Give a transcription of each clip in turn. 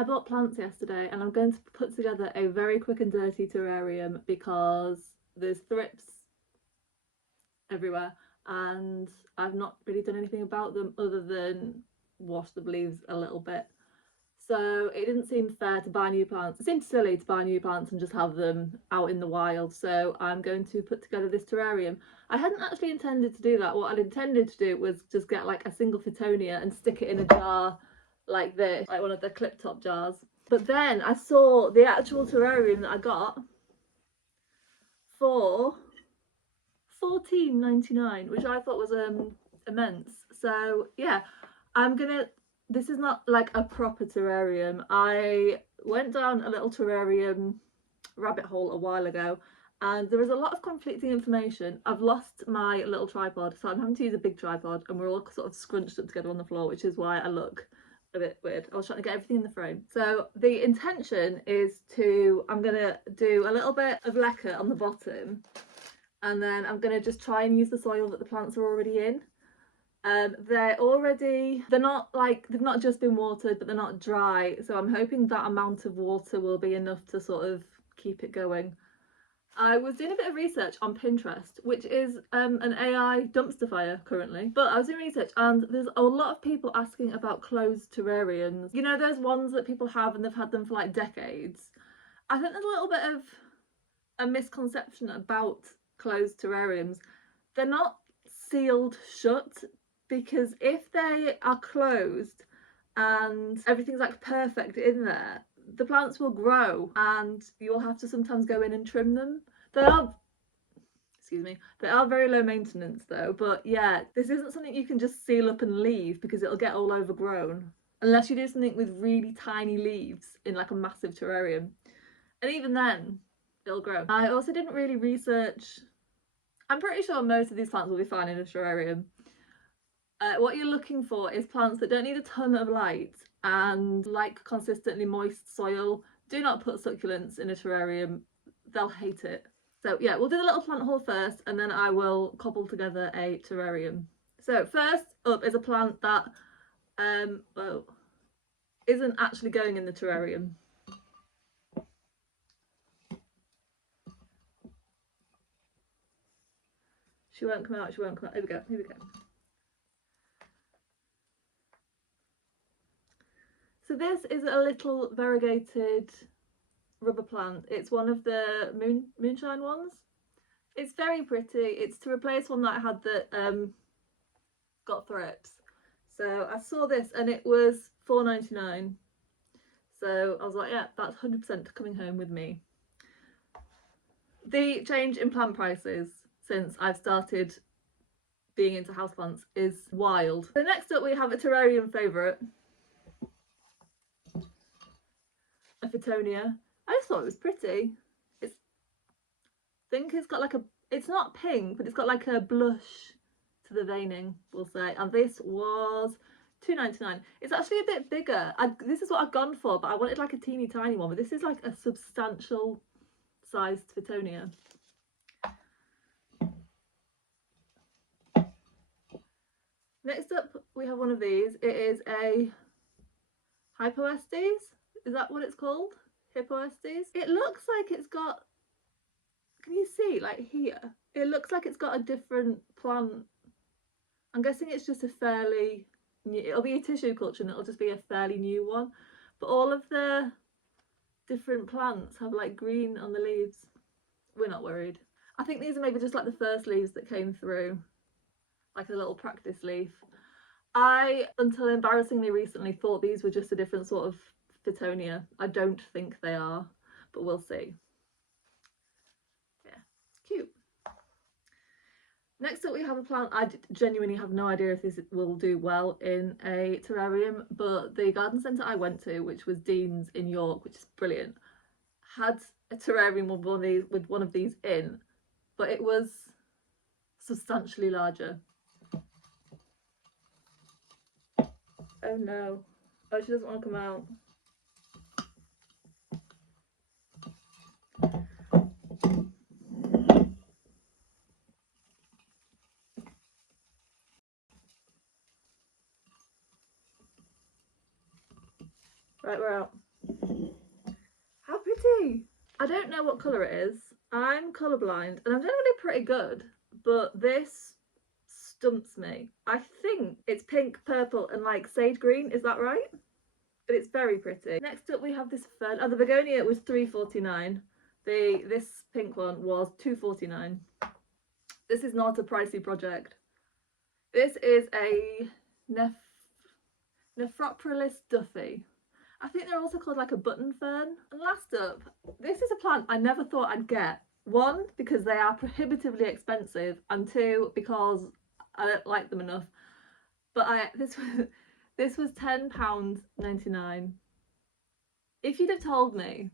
I bought plants yesterday and I'm going to put together a very quick and dirty terrarium because there's thrips everywhere and I've not really done anything about them other than wash the leaves a little bit. So it didn't seem fair to buy new plants. It seemed silly to buy new plants and just have them out in the wild. So I'm going to put together this terrarium. I hadn't actually intended to do that. What I'd intended to do was just get like a single Fittonia and stick it in a jar like this, like one of the clip top jars. But then I saw the actual terrarium that I got for $14.99, which I thought was immense. So yeah, this is not like a proper terrarium. I went down a little terrarium rabbit hole a while ago and there was a lot of conflicting information. I've lost my little tripod, so I'm having to use a big tripod and we're all sort of scrunched up together on the floor, which is why I look a bit weird. I was trying to get everything in the frame. So the intention is I'm gonna do a little bit of lacquer on the bottom and then I'm gonna just try and use the soil that the plants are already in. They're not like, they've not just been watered, but they're not dry, so I'm hoping that amount of water will be enough to sort of keep it going. I was doing a bit of research on Pinterest, which is an AI dumpster fire currently, but I was doing research and there's a lot of people asking about closed terrariums. You know, those ones that people have and they've had them for like decades. I think there's a little bit of a misconception about closed terrariums. They're not sealed shut, because if they are closed and everything's like perfect in there, the plants will grow and you'll have to sometimes go in and trim them. They are very low maintenance though, but yeah, this isn't something you can just seal up and leave because it'll get all overgrown unless you do something with really tiny leaves in like a massive terrarium, and even then it'll grow. I also didn't really research. I'm pretty sure most of these plants will be fine in a terrarium. What you're looking for is plants that don't need a ton of light and like consistently moist soil. Do not put succulents in a terrarium, they'll hate it. So yeah, we'll do the little plant haul first and then I will cobble together a terrarium. So first up is a plant that well, isn't actually going in the terrarium. She won't come out, she won't come out. Here we go, here we go. So this is a little variegated rubber plant. It's one of the moonshine ones. It's very pretty. It's to replace one that I had that got thrips. So I saw this and it was $4.99. So I was like, yeah, that's 100% coming home with me. The change in plant prices since I've started being into houseplants is wild. So next up we have a terrarium favourite, a Fittonia. I just thought it was pretty. I think it's got like it's not pink, but it's got like a blush to the veining, we'll say. And this was $2.99. It's actually a bit bigger. This is what I've gone for, but I wanted like a teeny tiny one, but this is like a substantial sized Fittonia. Next up we have one of these. It is a Hypoestes. Is that what it's called? Hypoestes? It looks like it's got, can you see like here? It looks like it's got a different plant. I'm guessing it's just a fairly new, it'll be a tissue culture and it'll just be a fairly new one. But all of the different plants have like green on the leaves. We're not worried. I think these are maybe just like the first leaves that came through, like a little practice leaf. I, until embarrassingly recently, thought these were just a different sort of Fittonia. I don't think they are, but we'll see. Yeah, cute. Next up we have a plant. I genuinely have no idea if this will do well in a terrarium, but the garden centre I went to, which was Dean's in York, which is brilliant, had a terrarium with one of these in, but it was substantially larger. Oh no. Oh, she doesn't want to come out. Right, we're out. pretty. I don't know what colour it is. I'm colourblind and I'm generally pretty good, but this stumps me. I think it's pink, purple and like sage green, is that right? But it's very pretty. Next up we have this fern. Oh, the begonia was £3.49. This pink one was £2.49. This is not a pricey project. This is a Nephropolis Duffy. I think they're also called like a button fern. And last up, this is a plant I never thought I'd get. One, because they are prohibitively expensive, and two, because I don't like them enough. But this was £10.99. If you'd have told me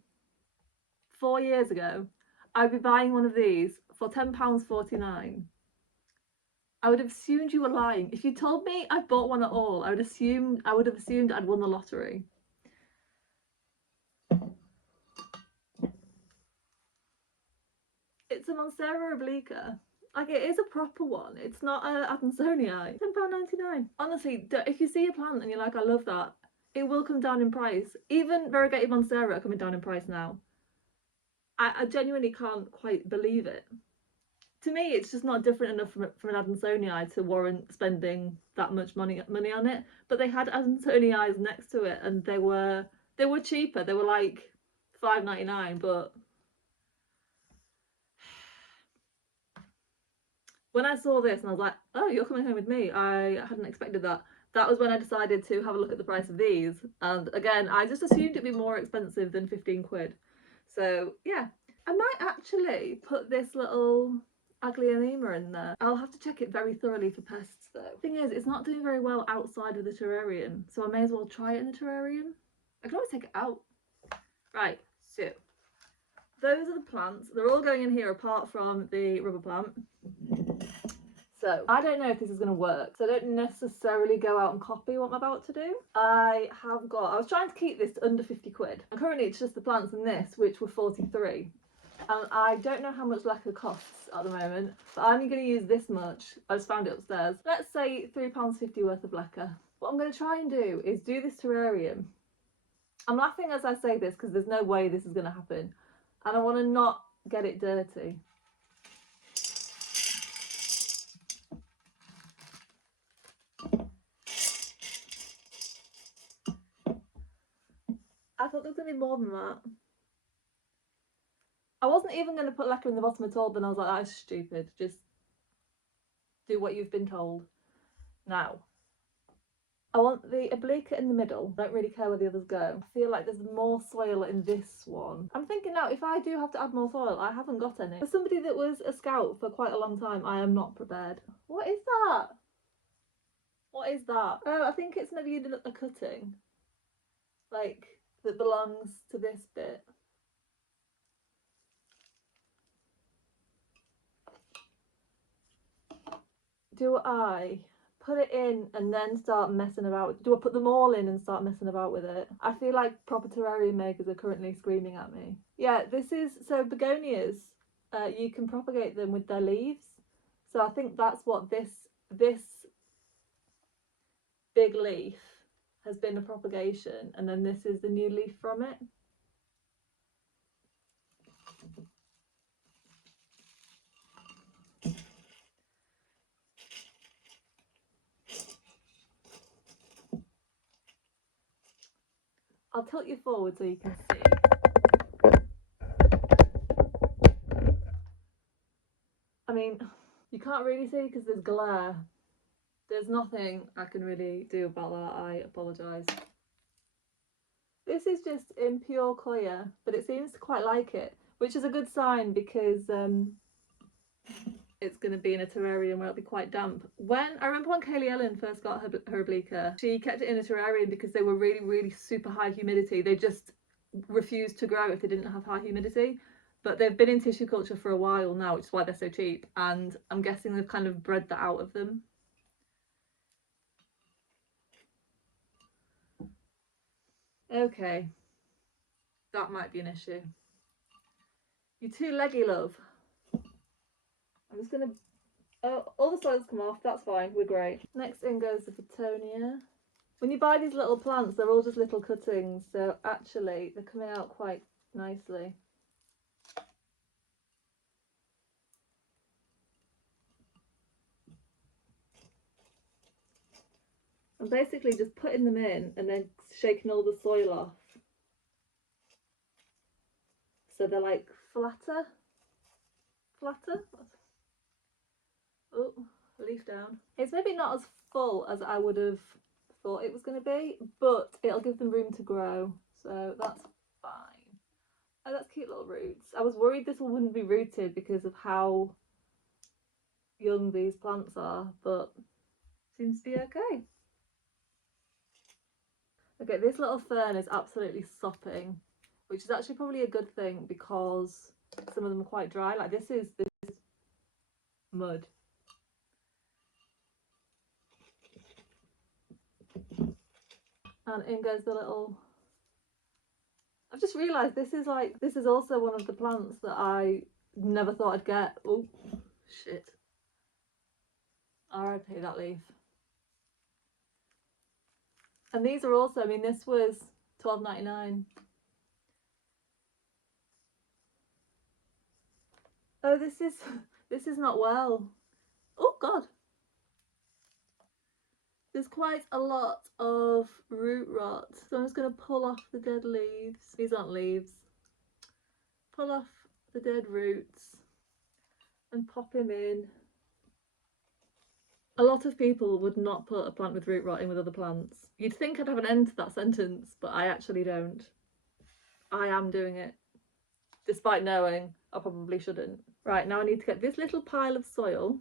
4 years ago I'd be buying one of these for £10.49, I would have assumed you were lying. If you told me I bought one at all, I would have assumed I'd won the lottery. It's a Monstera Obliqua. Like, it is a proper one. It's not a Adansonii. £10.99. Honestly, if you see a plant and you're like, I love that, it will come down in price. Even variegated Monstera are coming down in price now. I genuinely can't quite believe it. To me, it's just not different enough from an Adansonii to warrant spending that much money on it. But they had Adansonii next to it, and they were cheaper. They were like £5.99, but when I saw this and I was like, oh, you're coming home with me, I hadn't expected that. That was when I decided to have a look at the price of these. And again, I just assumed it'd be more expensive than 15 quid. So yeah, I might actually put this little Aglaonema in there. I'll have to check it very thoroughly for pests though. Thing is, it's not doing very well outside of the terrarium, so I may as well try it in the terrarium. I can always take it out. Right, so those are the plants. They're all going in here apart from the rubber plant. So I don't know if this is going to work, so I don't necessarily go out and copy what I'm about to do. I was trying to keep this to under 50 quid, and currently it's just the plants and this, which were 43. And I don't know how much lacquer costs at the moment, but I'm only going to use this much. I just found it upstairs. Let's say £3.50 worth of lacquer. What I'm going to try and do is do this terrarium. I'm laughing as I say this because there's no way this is going to happen, and I want to not get it dirty. I thought there was going to be more than that. I wasn't even going to put lacquer in the bottom at all, but I was like, that's stupid. Just do what you've been told. Now, I want the Obliqua in the middle. I don't really care where the others go. I feel like there's more soil in this one. I'm thinking now, if I do have to add more soil, I haven't got any. For somebody that was a scout for quite a long time, I am not prepared. What is that? What is that? Oh, I think it's maybe a cutting. Like, that belongs to this bit. Do I put it in and then start messing about? Do I put them all in and start messing about with it? I feel like proper terrarium makers are currently screaming at me. Yeah, this is, so begonias, you can propagate them with their leaves. So I think that's what this big leaf has been a propagation, and then this is the new leaf from it. I'll tilt you forward so you can see. I mean, you can't really see because there's glare. There's nothing I can really do about that, I apologise. This is just in pure coir, but it seems to quite like it, which is a good sign because it's going to be in a terrarium where it'll be quite damp. I remember when Kaylee Ellen first got her Obliqua, she kept it in a terrarium because they were really, really super high humidity. They just refused to grow if they didn't have high humidity. But they've been in tissue culture for a while now, which is why they're so cheap. And I'm guessing they've kind of bred that out of them. Okay, that might be an issue. You're too leggy, love. I'm just gonna, oh, all the soil's come off, that's fine, we're great. Next in goes the Photonia. When you buy these little plants, they're all just little cuttings, so actually they're coming out quite nicely. I'm basically just putting them in and then shaking all the soil off. So they're like flatter. Oh, leaf down. It's maybe not as full as I would have thought it was going to be, but it'll give them room to grow, so that's fine. Oh, that's cute little roots. I was worried this one wouldn't be rooted because of how young these plants are, but seems to be okay. Okay, this little fern is absolutely sopping, which is actually probably a good thing because some of them are quite dry. Like this is mud. And in goes the little... I've just realised this is also one of the plants that I never thought I'd get. Oh, shit. RIP that leaf. And these are also, I mean, this was $12.99. Oh, this is not well. Oh God. There's quite a lot of root rot. So I'm just going to pull off the dead leaves. These aren't leaves. Pull off the dead roots and pop him in. A lot of people would not put a plant with root rot in with other plants. You'd think I'd have an end to that sentence, but I actually don't. I am doing it, despite knowing I probably shouldn't. Right, now I need to get this little pile of soil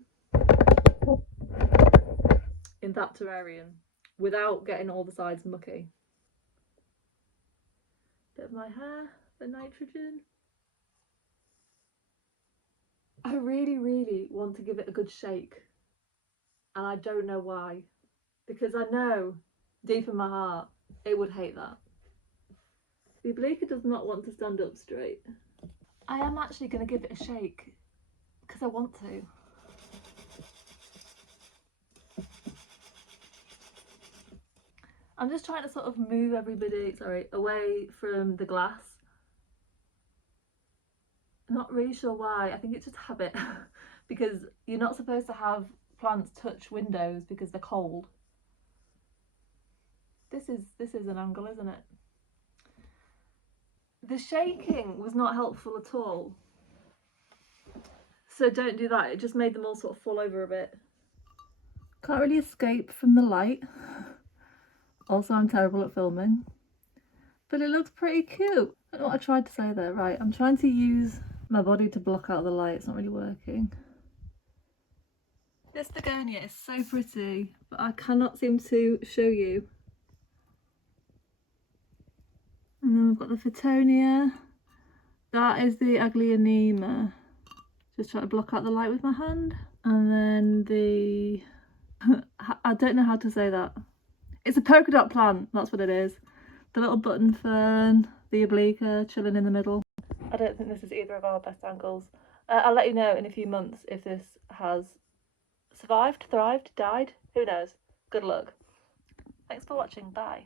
in that terrarium without getting all the sides mucky. Bit of my hair for nitrogen. I really, really want to give it a good shake. And I don't know why. Because I know, deep in my heart, it would hate that. The Obliqua does not want to stand up straight. I am actually going to give it a shake. Because I want to. I'm just trying to sort of move everybody, away from the glass. Not really sure why. I think it's just habit. Because you're not supposed to have plants touch windows because they're cold. This is an angle, isn't it? The shaking was not helpful at all. So don't do that. It just made them all sort of fall over a bit. Can't really escape from the light. Also, I'm terrible at filming. But it looks pretty cute. I don't know what I tried to say there. Right, I'm trying to use my body to block out the light. It's not really working. This begonia is so pretty, but I cannot seem to show you. And then we've got the Fittonia. That is the Aglaonema. Just try to block out the light with my hand. And then the... I don't know how to say that. It's a polka dot plant, that's what it is. The little button fern, the Obliqua chilling in the middle. I don't think this is either of our best angles. I'll let you know in a few months if this has survived, thrived, died, who knows. Good luck. Thanks for watching, bye.